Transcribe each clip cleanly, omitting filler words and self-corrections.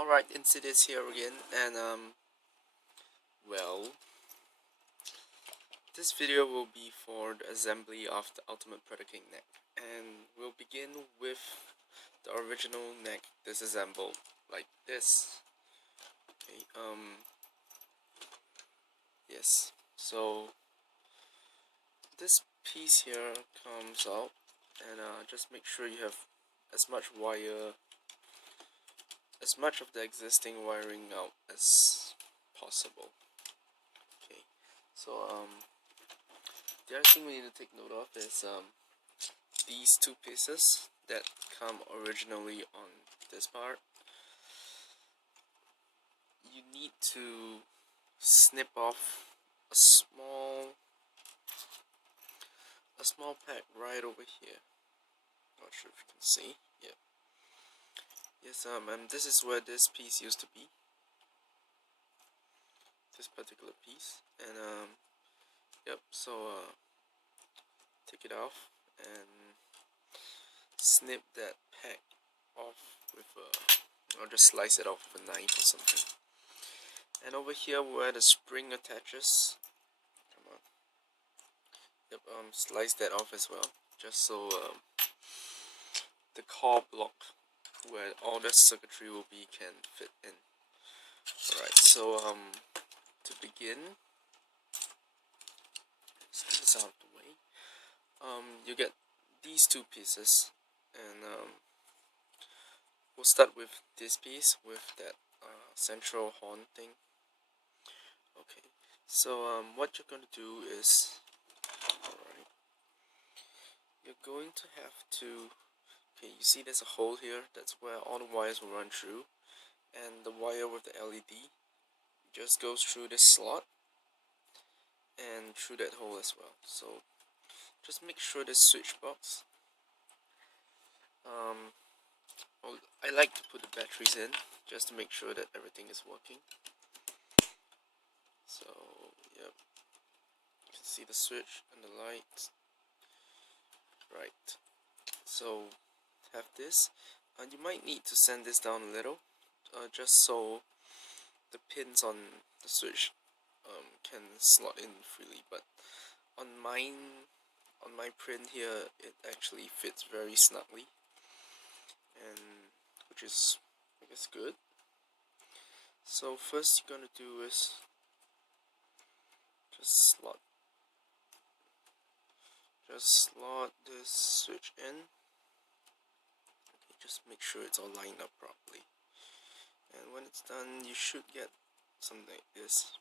Alright, Insid is here again, and well, this video will be for the assembly of the ultimate Predaking neck, and we'll begin with the original neck disassembled like this. Okay, yes, so this piece here comes out, and just make sure you have as much of the existing wiring out as possible. Okay, so the other thing we need to take note of is these two pieces that come originally on this part. You need to snip off a small pack right over here. Not sure if you can see. Yeah. Yes, and this is where this piece used to be. This particular piece, and yep. So take it off and snip that pack off with or just slice it off with a knife or something. And over here where the spring attaches, come on. Yep. Slice that off as well, just so the core block where all the circuitry will be can fit in. Alright, so to begin, let's get this out of the way. You get these two pieces, and we'll start with this piece with that central horn thing. Okay, so what you're going to do is, alright, you're going to have to, okay, you see there's a hole here, that's where all the wires will run through, and the wire with the LED just goes through this slot and through that hole as well. So just make sure this switch box, I like to put the batteries in just to make sure that everything is working. So yep, you can see the switch and the light. Right, so have this, and you might need to sand this down a little, just so the pins on the switch can slot in freely. But on my print here, it actually fits very snugly, and which is, I guess, good. So first you're gonna do is just slot this switch in. Okay, just make sure it's all lined up properly, and when it's done you should get something like this.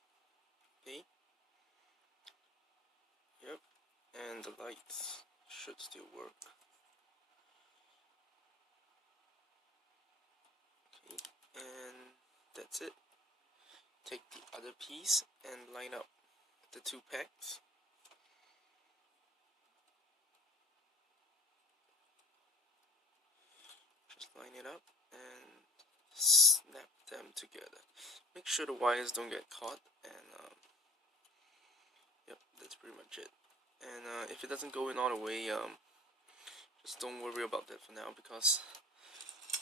Okay, yep, and the lights should still work. Okay, and that's it. Take the other piece and line up the two packs. Just line it up and snap them together. Make sure the wires don't get caught, and yep, that's pretty much it. And if it doesn't go in all the way, just don't worry about that for now, because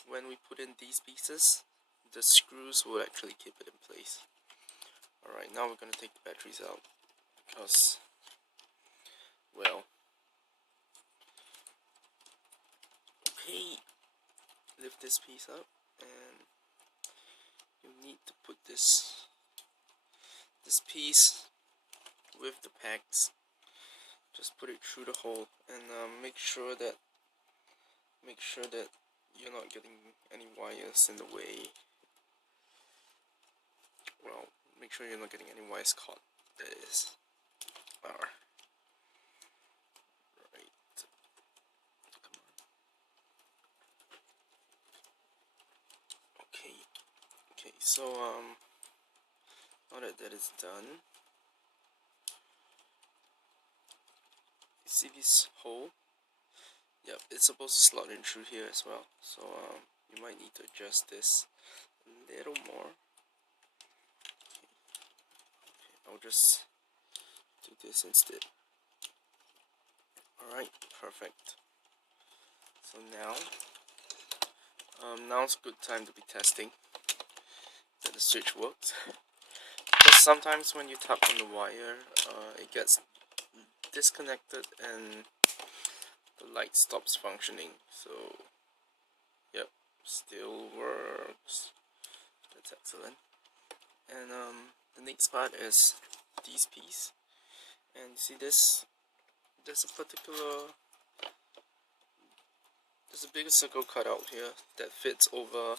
when we put in these pieces, the screws will actually keep it in place. Alright, now we're going to take the batteries out, because, well, okay, lift this piece up, and you need to put this piece with the packs. Just put it through the hole, and make sure that you're not getting any wires in the way. Well, make sure you're not getting any wires caught, that is. Alright. Come on. Okay, so now that is done, you see this hole? Yep, it's supposed to slot in through here as well, so you might need to adjust this a little more. Okay, I'll just do this instead. Alright, perfect. So now's a good time to be testing. the switch works. Because sometimes when you tap on the wire, it gets disconnected and the light stops functioning. So yep, still works. That's excellent. And the next part is this piece, and you see this, there's a bigger circle cut out here that fits over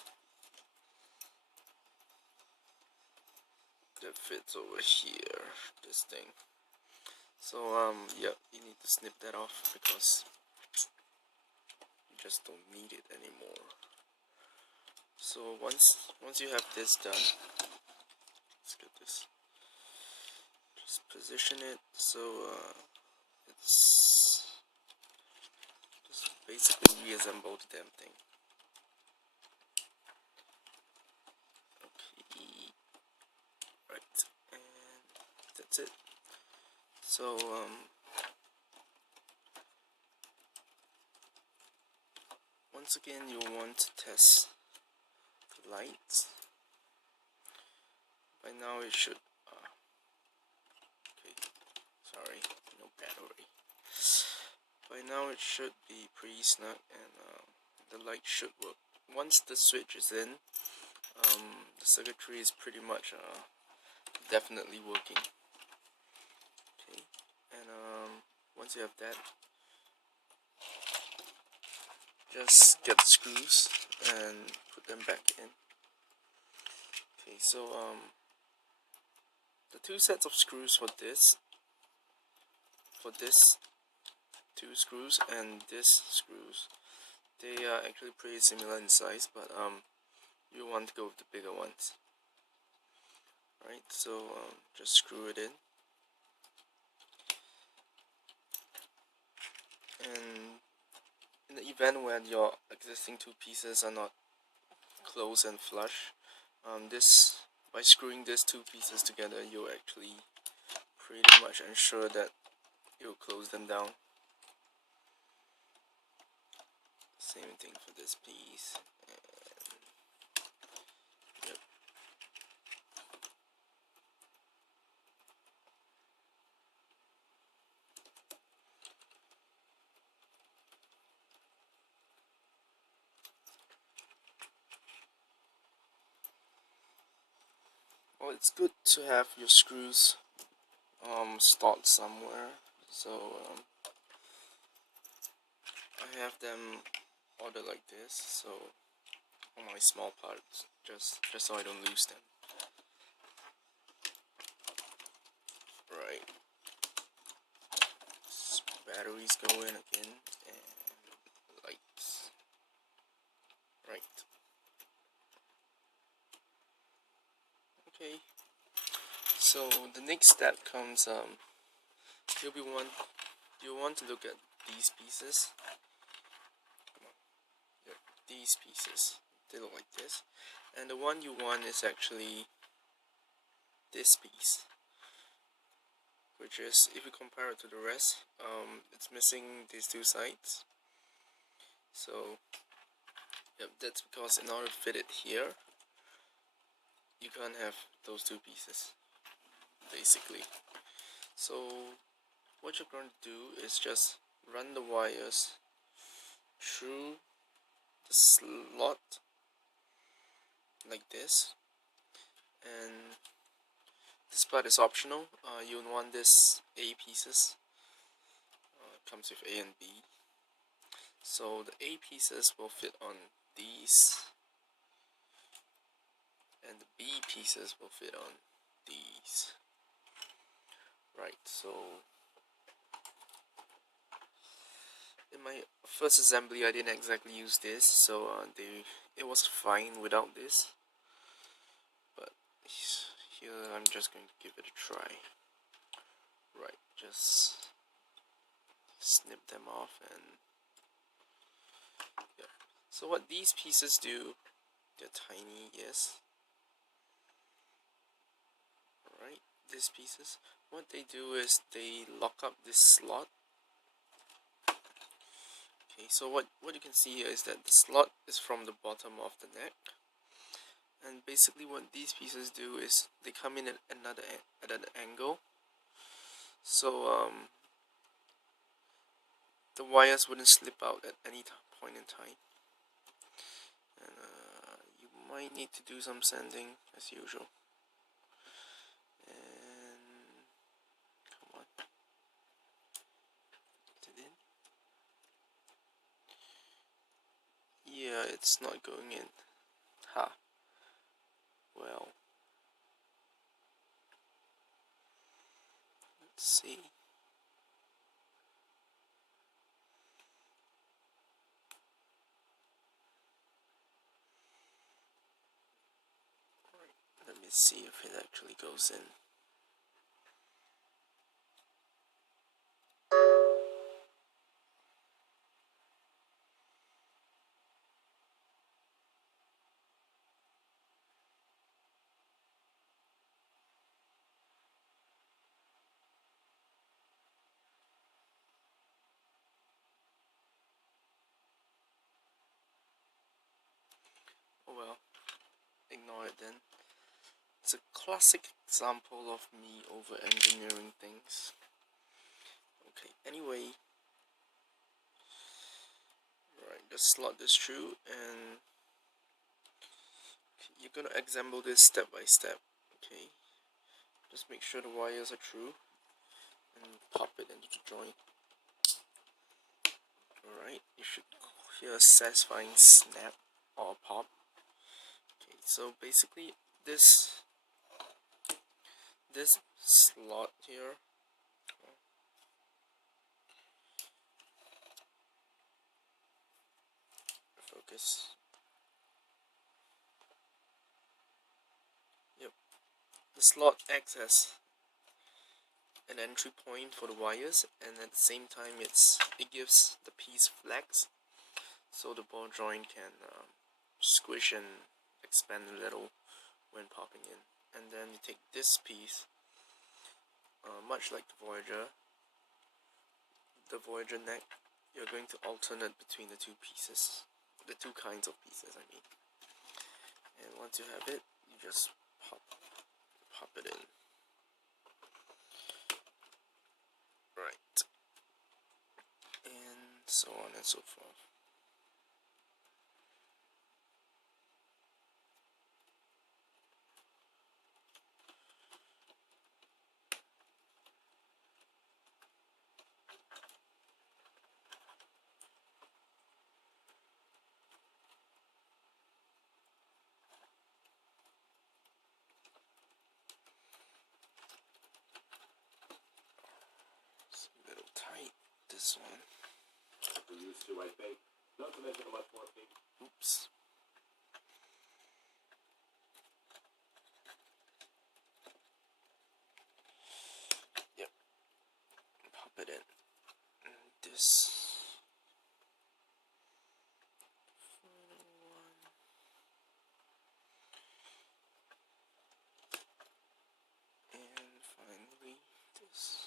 here, this thing. So yep, you need to snip that off because you just don't need it anymore. So once you have this done, let's get this, just position it so it's just basically reassemble the damn thing. Okay, right, and that's it. So once again, you want to test the lights. By now it should okay, sorry, no battery. By now it should be pretty snug, and the light should work. Once the switch is in, the circuitry is pretty much definitely working. Okay, and once you have that, just get the screws and put them back in. Okay, so the two sets of screws for this two screws and this screws, they are actually pretty similar in size, but you want to go with the bigger ones. Right, so just screw it in, and in the event when your existing two pieces are not close and flush, by screwing these two pieces together, you'll actually pretty much ensure that you'll close them down. Same thing for this piece. Yep. Well, it's good to have your screws stored somewhere. So I have them ordered like this, so on my small parts, just so I don't lose them. Right, batteries go in again, and lights. Right. Okay. So the next step comes you'll want to look at these pieces. Come on. Yep, these pieces. They look like this. And the one you want is actually this piece, which is, if you compare it to the rest, it's missing these two sides. So yep, that's because in order to fit it here, you can't have those two pieces, basically. So what you're going to do is just run the wires through the slot like this, and this part is optional. You'll want this A pieces, comes with A and B, so the A pieces will fit on these, and the B pieces will fit on these. Right, so in my first assembly I didn't exactly use this, so it was fine without this, but here I'm just going to give it a try. Right, just snip them off, and yeah. So what these pieces do, they're tiny, yes. Alright, these pieces, what they do is they lock up this slot. Okay, so what you can see here is that the slot is from the bottom of the neck, and basically what these pieces do is they come in at an angle, so the wires wouldn't slip out at any point in time. And you might need to do some sanding as usual. And come on, get it in. Yeah, it's not going in. Ha. Well, let's see. Let me see if it actually goes in. Oh well, ignore it then. It's a classic example of me over engineering things. Okay, anyway, right, just slot this through, and you're gonna assemble this step by step. Okay, just make sure the wires are true and pop it into the joint. Alright, you should hear a satisfying snap or pop. Okay, so basically this slot here, focus. Yep, the slot acts as an entry point for the wires, and at the same time it gives the piece flex, so the ball joint can squish and expand a little when popping in. And then you take this piece, much like the Voyager neck, you're going to alternate between the two pieces, the two kinds of pieces I mean. And once you have it, you just pop it in. Right. And so on and so forth. It's a little tight, this one. We're used to, I think. Not to mention a much more pink. Oops. Yep. Pop it in. And this. Final one. And finally this.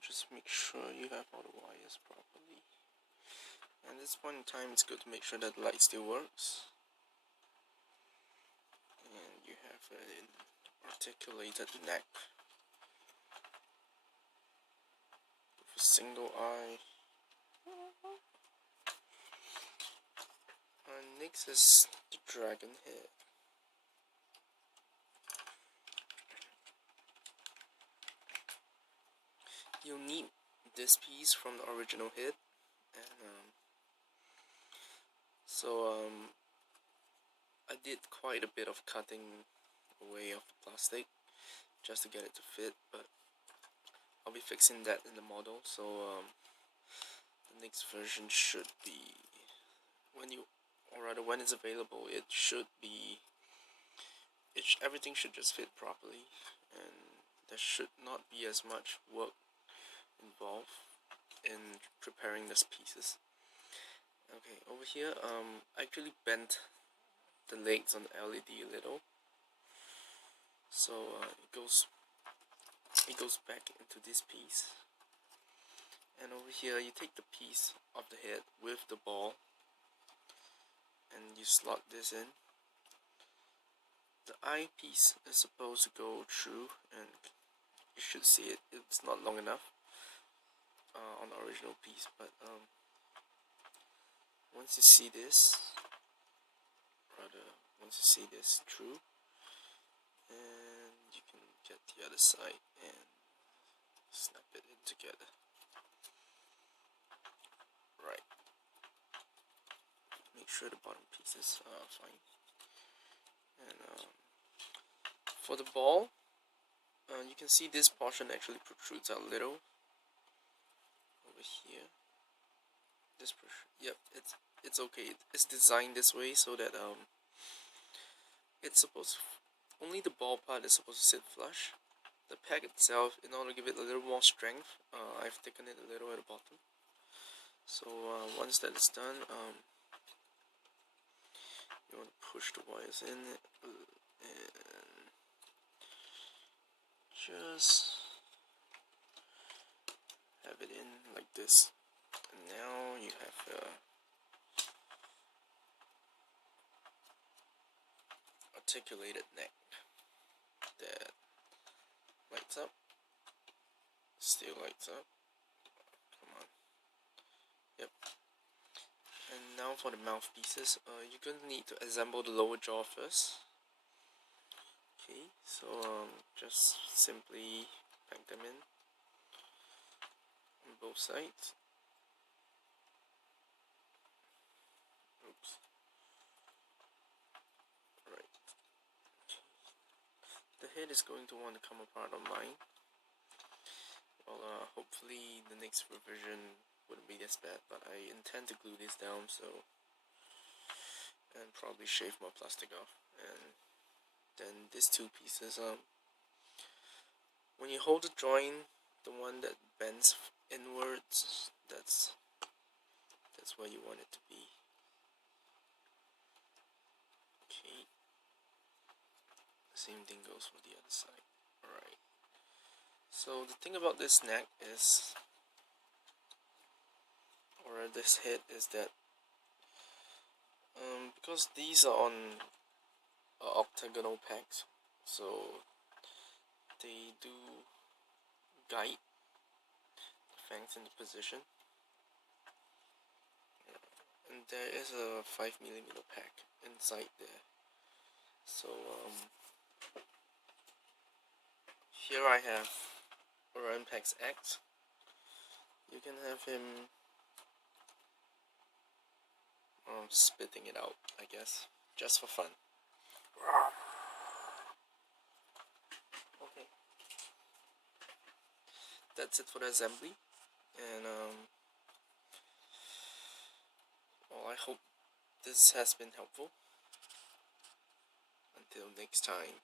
Just make sure you have all the wires properly. And at this point in time, it's good to make sure that the light still works. And you have an articulated neck with a single eye. And next is the dragon head. You'll need this piece from the original head, and I did quite a bit of cutting away of the plastic just to get it to fit, but I'll be fixing that in the model. So the next version should be when it's available, it should be everything should just fit properly, and there should not be as much work involved in preparing these pieces. Okay, over here, I actually bent the legs on the LED a little, So it goes back into this piece, and over here you take the piece of the head with the ball and you slot this in. The eyepiece is supposed to go through, and you should see it. It's not long enough on the original piece, but once you see this through, and you can get the other side and snap it in together. Right. Make sure the bottom pieces are fine. And for the ball, you can see this portion actually protrudes out a little over here. This yep, it's okay. It's designed this way so that it's supposed to, only the ball part is supposed to sit flush. The peg itself, in order to give it a little more strength, I've thickened it a little at the bottom. So once that is done, you want to push the wires in and just have it in like this. And now you have articulated neck that lights up, still lights up. Come on. Yep. And now for the mouthpieces, you're going to need to assemble the lower jaw first. Okay, so just simply pack them in on both sides. Oops. Right. The head is going to want to come apart on mine. Well, hopefully the next revision wouldn't be this bad, but I intend to glue this down, so, and probably shave more plastic off. And then these two pieces, when you hold the joint, the one that bends inwards, that's where you want it to be. Okay, same thing goes for the other side. Alright, so the thing about this neck is, or this head, is that because these are on octagonal pegs, so they do guide the fangs into position. And there is a 5mm peg inside there. So here I have Orion Pegs X. You can have him spitting it out, I guess, just for fun. Okay, that's it for the assembly, and well, I hope this has been helpful. Until next time.